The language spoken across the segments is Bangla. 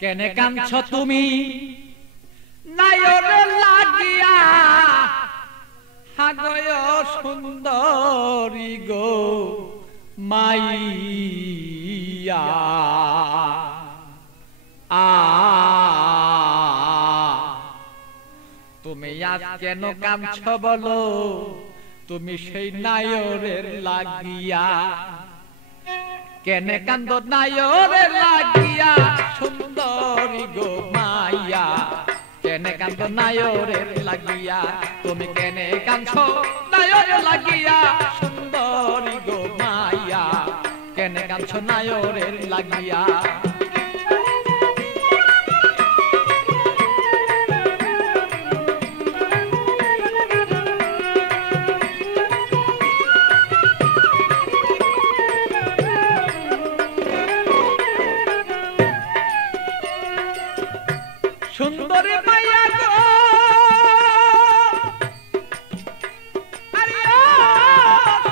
কেনে কাঁদছ তুমি নায়রে লাগিয়া হাগয় সুন্দরী গো মাইয়া তুমি আজ কেন কাঁদছ বলো তুমি সেই নায়রের লাগিয়া কেনে কান্দ নায়রের লাগিয়া সুন্দরী গো মাইয়া কেনে কান্দ নায়রের লাগিয়া তুমি কেনে কাঁদছ নায়রের লাগিয়া সুন্দরী গো মাইয়া কেনে কাঁদছ নায়রের লাগিয়া সুন্দরী মাইয়া গো আরে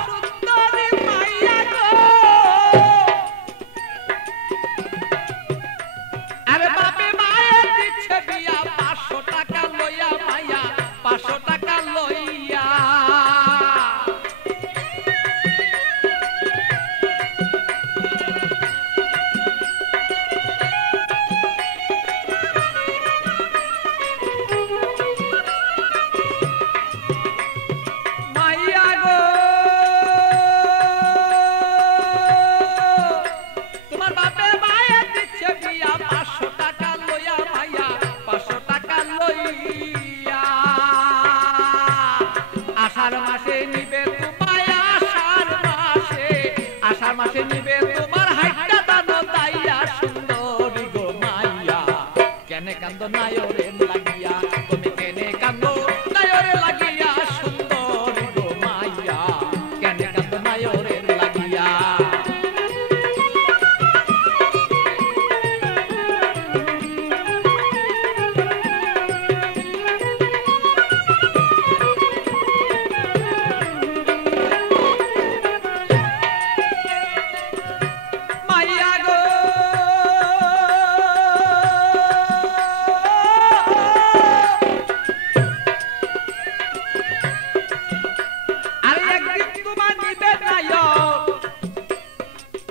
সুন্দরী মাইয়া গো আরে বাপে মায়া দিচ্ছে বিয়া 500 টাকা লইয়া মাইয়া 500 টাকা লইয়া মাসে নিবে তোমার হাইটা দানো দাইয়া সুন্দরী গো মাইয়া কেনে কান্দ নায়রের লাগিয়া তুমি কেনে কান্দ নায়রের লাগিয়া সুন্দরী গো মাইয়া কেনে কান্দ নায়রের লাগিয়া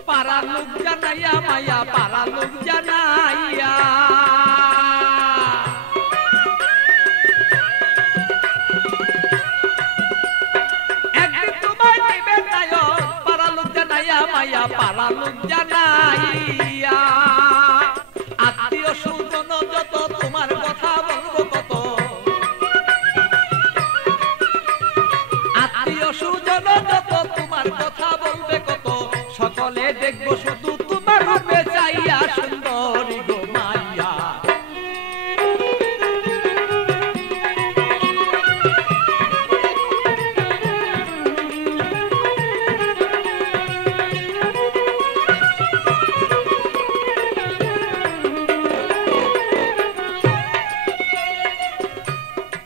পারা লোক জানাইয়া মাইয়া পারা লোক জানাইয়া একদিন তোমায় নিবে নায়ক পারা লোক জানাইয়া মাইয়া পারা লোক জানাইয়া আত্মীয় স্বজন যত তোমার কথা বলবো কত আত্মীয় স্বজন যত তোমার কথা বলবে কত সকলে দেখবো শুধু তোমার রূপে চাইয়া সুন্দরী গো মাইয়া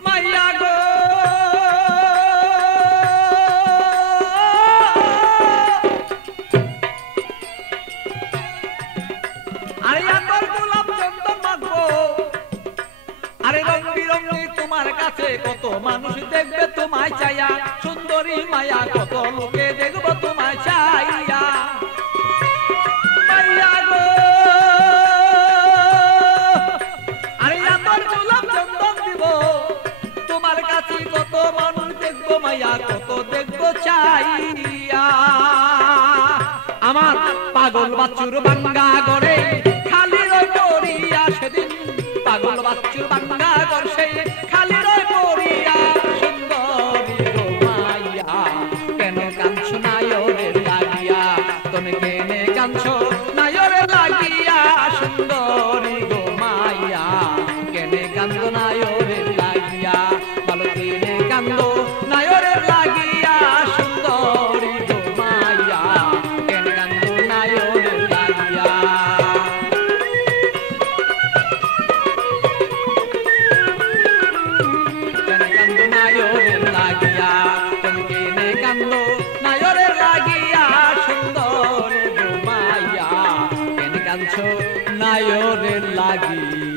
মাইয়া গো তোমার কাছে কত মানুষ দেখবে তোমায় চাইয়া সুন্দরী মায়া কত লোকে দেখবো তোমায় চাইয়া মাইয়া গো আরে আমার গোলাপ চন্দন দিব তোমার কাছে কত মানুষ দেখবো মায়া কত দেখবো চাইয়া আমার পাগল বাচ্চুর বাঙ্গা গড়ে খালি রই পড়িয়া সেদিন পাগল বাচ্চুর বাঙ্গা গড় সেই খালি রই পড়িয়া সুন্দরী গো মাইয়া কেন কাঁদছ নায়রের লাগিয়া তুমি কেনে কাঁদছ নায়রের লাগিয়া সুন্দরী গো মাইয়া কেনে কান্দ নায়রের লাগিয়া বলো কেনে কান্দ নায়রের লাগিয়া সুন্দরী গো মাইয়া কেনে কান্দ নায়রের লাগিয়া নাইরে লাগি